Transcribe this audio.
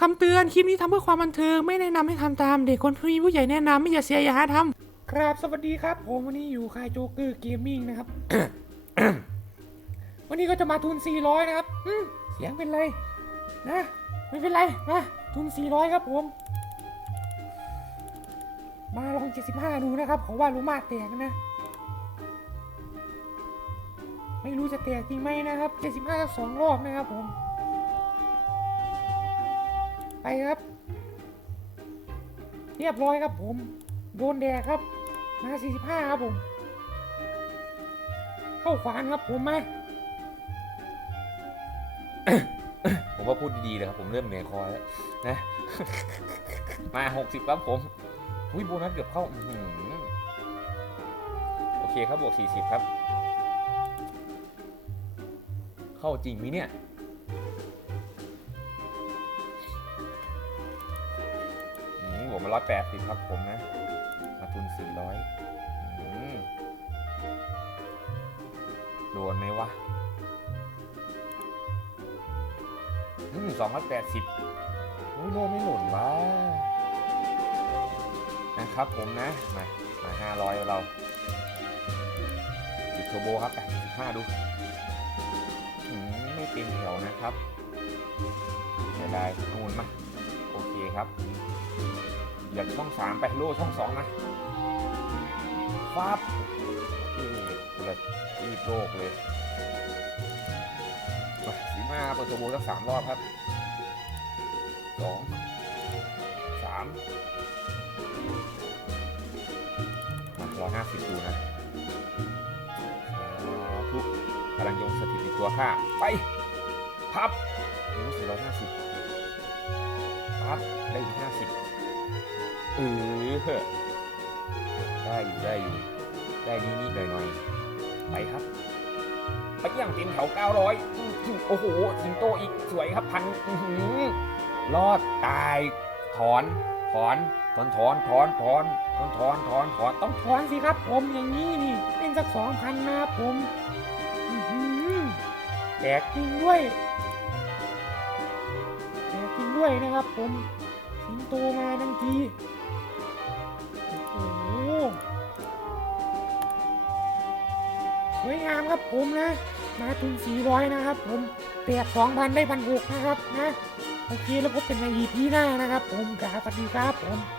คำเตือน คลิปนี้ทำเพื่อความบันเทิง ไม่แนะนำให้ทำตาม เด็กคนพี่ผู้ใหญ่แนะนำไม่อย่าเสียอย่าหาทำครับสวัสดีครับ ผมวันนี้อยู่ค่ายโจ๊กเกอร์เกมมิ่งนะครับ วันนี้ก็จะมาทุน 400 นะครับเสียงเป็นไรนะ ไม่เป็นไรนะทุน 400 ครับผม มาลอง 75 ดูนะครับเขาว่ารู้มากแตกนะ ไม่รู้จะแตกจริงไหมนะครับ 75สองรอบนะครับผม ไปครับ เรียบร้อยครับผม โดนแดกครับ มา45 ครับผม เข้าขวานครับผมมาผมว่าพูดดีๆเลยครับ ผมเริ่มเหนื่อยคอแล้วนะ มาหกสิบครับผมอุ้ยโบนัสเกือบเข้าอืโอเคครับบวกสี่สิบครับ เข้าจริงไหมเนี่ย บวกมาร้อยแปดสิบครับผมนะมาทุนสี่ร้อยโดนไหมวะอืมสองร้ยแปดสิบโอ้ยโลไม่หล่นวะนะครับผมนะ มา มาห้าร้อยเราติดโทรโบครับไปห้าดูไม่เต็มแถวนะครับเสียดายนู่นมา โอเคครับ เหลือช่องสามไปโลช่องสองนะฟับเอ๊ะคนละรีบโลกเลยมาสีมาเปิดตัวโบสักสามรอบครับสองสามมาร้อยห้าสิบดูนะทุกพลังยงสถิตในตัวข้าไป พับโอ้สี่ร้อยห้าสิบพับได้อีกห้าสิบ เออได้อยู่ได้อยู่ ได้นิดๆหน่อยๆไปครับไปอย่างเต็มแถว 900อื้อหือโอ้โหสิงโตอีกสวยครับพันหือรอดตาย ถอน ถอน ถอน ถอน ถอน ถอน ถอน ถอน ถอน ถอน ต้องถอนสิครับ ผมอย่างนี้นี่ เป็นสักสองพันนะผมแตกจริงด้วยแตกจริงด้วยนะครับผม สิงโตมาทันทีโอ้โหสวยงามครับผมนะ มาทุน 400 นะครับ ผมแตก2,000 ได้พันหกนะครับนะ โอเคแล้วพบกันใน EP หน้านะครับ ผมกราบสวัสดีครับผม